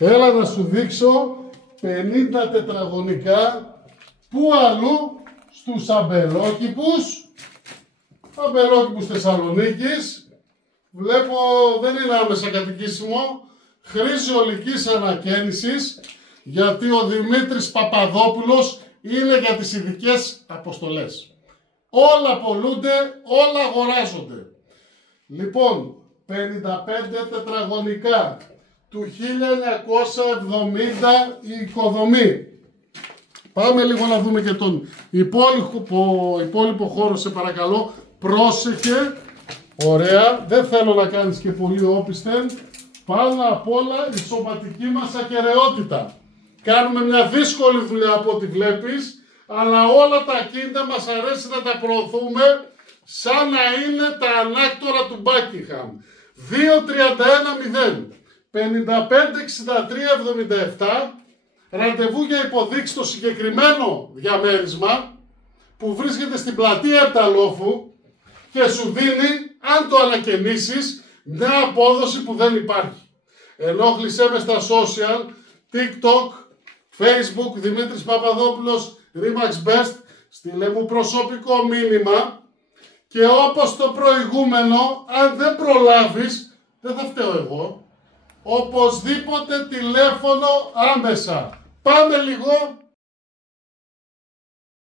Έλα να σου δείξω 50 τετραγωνικά. Πού αλλού? Στους αμπελόκηπους. Αμπελόκηπους Θεσσαλονίκης. Βλέπω δεν είναι άμεσα κατοικήσιμο. Χρήση ολικής ανακαίνησης. Γιατί ο Δημήτρης Παπαδόπουλος είναι για τις ειδικές αποστολές. Όλα πωλούνται, όλα αγοράζονται. Λοιπόν, 55 τετραγωνικά του 1970 η οικοδομή. Πάμε λίγο να δούμε και τον υπόλοιπο χώρο, σε παρακαλώ. Πρόσεχε. Ωραία. Δεν θέλω να κάνεις και πολύ όπισθεν. Πάνω απ' όλα η σωματική μας ακεραιότητα. Κάνουμε μια δύσκολη δουλειά από ό,τι βλέπεις, αλλά όλα τα ακίνητα μας αρέσει να τα προωθούμε σαν να είναι τα ανάκτορα του Buckingham. 2-31-0 55-63-77. Ραντεβού για υποδείξει στο συγκεκριμένο διαμέρισμα που βρίσκεται στην πλατεία Επταλόφου και σου δίνει, αν το ανακαινήσεις, μια απόδοση που δεν υπάρχει. Ενόχλησέ με στα social, TikTok, Facebook, Δημήτρης Παπαδόπουλος, Remax Best, στείλε μου προσωπικό μήνυμα και όπως το προηγούμενο, αν δεν προλάβεις, δεν θα φταίω εγώ, οπωσδήποτε τηλέφωνο άμεσα. Πάμε λίγο.